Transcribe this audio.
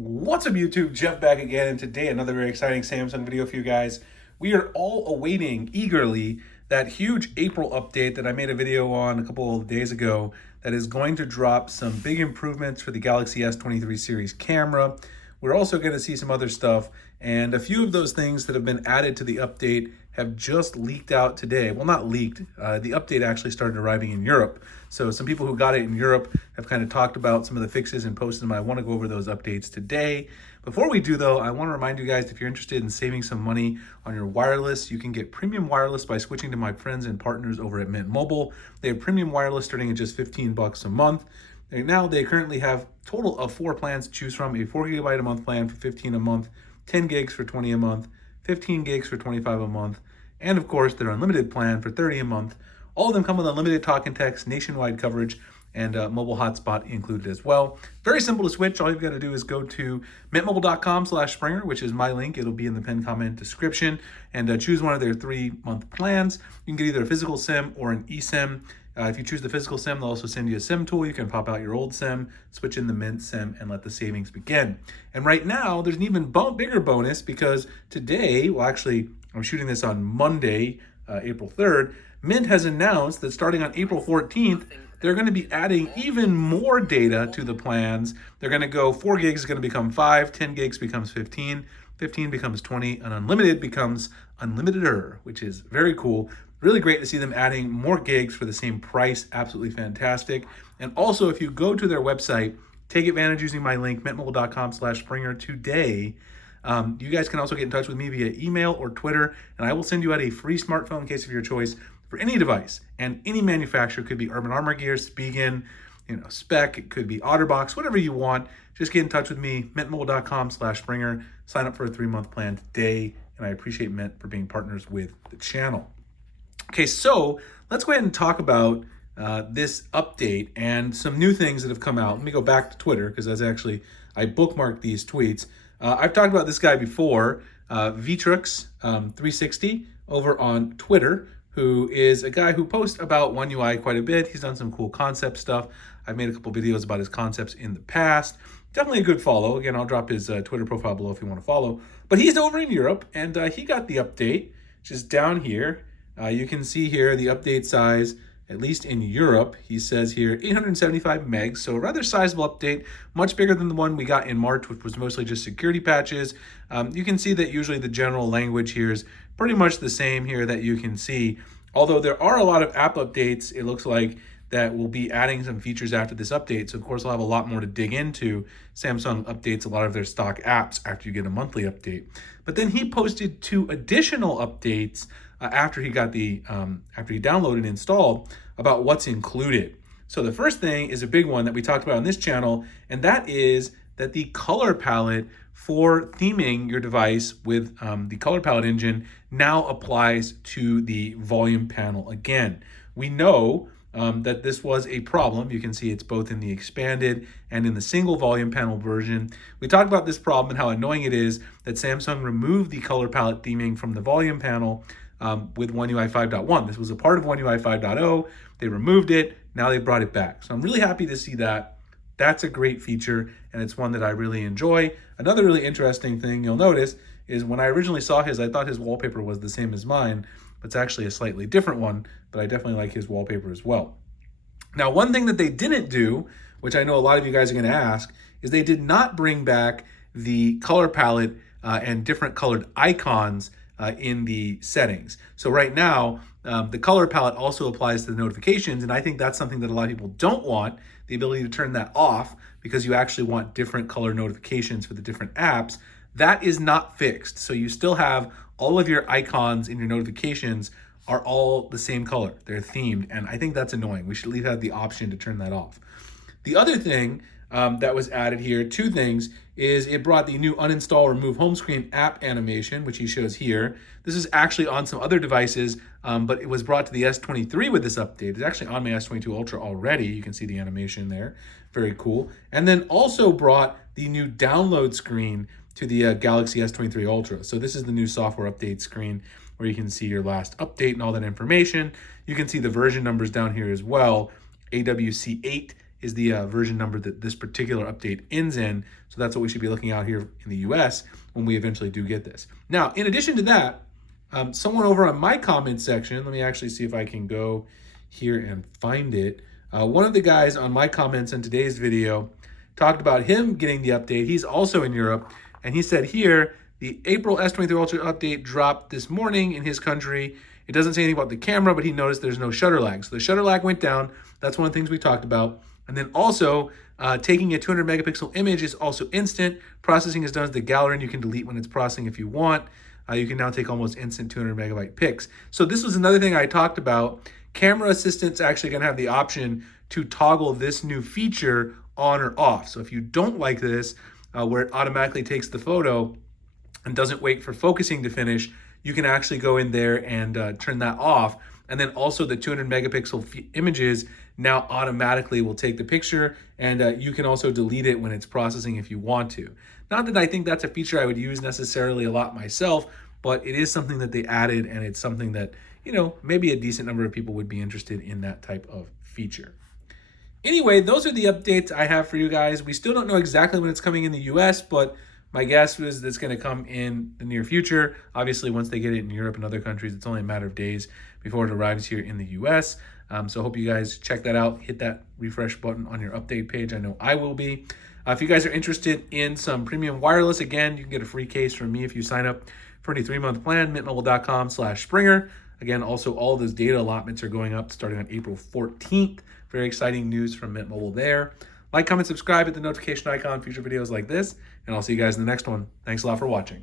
What's up YouTube, Jeff back again, and today another very exciting Samsung video for you guys. We are all awaiting eagerly that huge April update that I made a video on a couple of days ago that is going to drop some big improvements for the Galaxy S23 series camera. We're also going to see some other stuff, and a few of those things that have been added to the update have just leaked out today. Well, not leaked, the update actually started arriving in Europe. So some people who got it in Europe have kind of talked about some of the fixes and posted them. I want to go over those updates today. Before we do though, I want to remind you guys, if you're interested in saving some money on your wireless, you can get premium wireless by switching to my friends and partners over at Mint Mobile. They have premium wireless starting at just 15 bucks a month. Right now, they currently have a total of 4 plans to choose from: a 4 gigabyte a month plan for 15 a month, 10 gigs for 20 a month, 15 gigs for 25 a month, and of course their unlimited plan for 30 a month. All of them come with unlimited talk and text, nationwide coverage, and mobile hotspot included as well. Very simple to switch. All you've got to do is go to mintmobile.com/Springer, which is my link. It'll be in the pinned comment description, and choose one of their 3-month plans. You can get either a physical SIM or an eSIM. If you choose the physical SIM, they'll also send you a SIM tool. You can pop out your old SIM, switch in the Mint SIM, and let the savings begin. And right now, there's an even bigger bonus because today, well, actually, I'm shooting this on Monday, April 3rd, Mint has announced that starting on April 14th, they're going to be adding even more data to the plans. They're going to go 4 gigs is going to become 5, 10 gigs becomes 15, 15 becomes 20, and unlimited becomes unlimiteder, which is very cool. Really great to see them adding more gigs for the same price. Absolutely fantastic. And also, if you go to their website, take advantage using my link, mintmobile.com/Springer today. You guys can also get in touch with me via email or Twitter, and I will send you out a free smartphone case of your choice for any device and any manufacturer. It could be Urban Armor gear, Spigen, Spec, it could be OtterBox, whatever you want. Just get in touch with me, mintmobile.com/Springer. Sign up for a 3-month plan today, and I appreciate Mint for being partners with the channel. Okay, so let's go ahead and talk about this update and some new things that have come out. Let me go back to Twitter because I bookmarked these tweets. I've talked about this guy before, Vtrux360 over on Twitter, who is a guy who posts about One UI quite a bit. He's done some cool concept stuff. I've made a couple videos about his concepts in the past. Definitely a good follow. Again, I'll drop his Twitter profile below if you want to follow. But he's over in Europe, and he got the update, which is down here. You can see here the update size, at least in Europe. He says here 875 megs, so a rather sizable update, much bigger than the one we got in March, which was mostly just security patches. You can see that usually the general language here is pretty much the same here that you can see. Although there are a lot of app updates, it looks like, that will be adding some features after this update. So of course, I'll have a lot more to dig into. Samsung updates a lot of their stock apps after you get a monthly update. But then he posted 2 additional updates after he got after he downloaded and installed about what's included. So the first thing is a big one that we talked about on this channel, and that is that the color palette for theming your device with the color palette engine now applies to the volume panel again. We know that this was a problem. You can see it's both in the expanded and in the single volume panel version. We talked about this problem and how annoying it is that Samsung removed the color palette theming from the volume panel with One UI 5.1. This was a part of One UI 5.0. They removed it. Now they brought it back. So I'm really happy to see that. That's a great feature, and it's one that I really enjoy. Another really interesting thing you'll notice is when I originally saw his, I thought his wallpaper was the same as mine, but it's actually a slightly different one, but I definitely like his wallpaper as well. Now, one thing that they didn't do, which I know a lot of you guys are going to ask, is they did not bring back the color palette and different colored icons in the settings. So right now, the color palette also applies to the notifications, and I think that's something that a lot of people don't want, the ability to turn that off because you actually want different color notifications for the different apps. That is not fixed. So you still have all of your icons in your notifications are all the same color. They're themed, and I think that's annoying. We should at least have the option to turn that off. The other thing that was added here, 2 things, is it brought the new uninstall remove home screen app animation, which he shows here. This is actually on some other devices, but it was brought to the S23 with this update. It's actually on my S22 Ultra already. You can see the animation there. Very cool. And then also brought the new download screen to the Galaxy S23 Ultra. So this is the new software update screen where you can see your last update and all that information. You can see the version numbers down here as well. AWC8 is the version number that this particular update ends in. So that's what we should be looking out here in the US when we eventually do get this. Now, in addition to that, someone over on my comment section, let me actually see if I can go here and find it. One of the guys on my comments in today's video talked about him getting the update. He's also in Europe, and he said here, the April S23 Ultra update dropped this morning in his country. It doesn't say anything about the camera, but he noticed there's no shutter lag. So the shutter lag went down. That's one of the things we talked about. And then also, taking a 200 megapixel image is also instant. Processing is done as the gallery, and you can delete when it's processing if you want. You can now take almost instant 200 megabyte pics. So this was another thing I talked about. Camera Assistant's actually gonna have the option to toggle this new feature on or off. So if you don't like this, where it automatically takes the photo and doesn't wait for focusing to finish, you can actually go in there and turn that off. And then also the 200 megapixel images now automatically will take the picture, and you can also delete it when it's processing if you want to. Not that I think that's a feature I would use necessarily a lot myself, but it is something that they added, and it's something that, you know, maybe a decent number of people would be interested in that type of feature. Anyway, those are the updates I have for you guys. We still don't know exactly when it's coming in the US, but my guess is that it's going to come in the near future. Obviously, once they get it in Europe and other countries, it's only a matter of days before it arrives here in the US. So I hope you guys check that out. Hit that refresh button on your update page. I know I will be. If you guys are interested in some premium wireless, again, you can get a free case from me if you sign up for a 3-month plan, mintmobile.com/Springer. Again, also all of those data allotments are going up starting on April 14th. Very exciting news from Mint Mobile there. Like, comment, subscribe, hit the notification icon, future videos like this, and I'll see you guys in the next one. Thanks a lot for watching.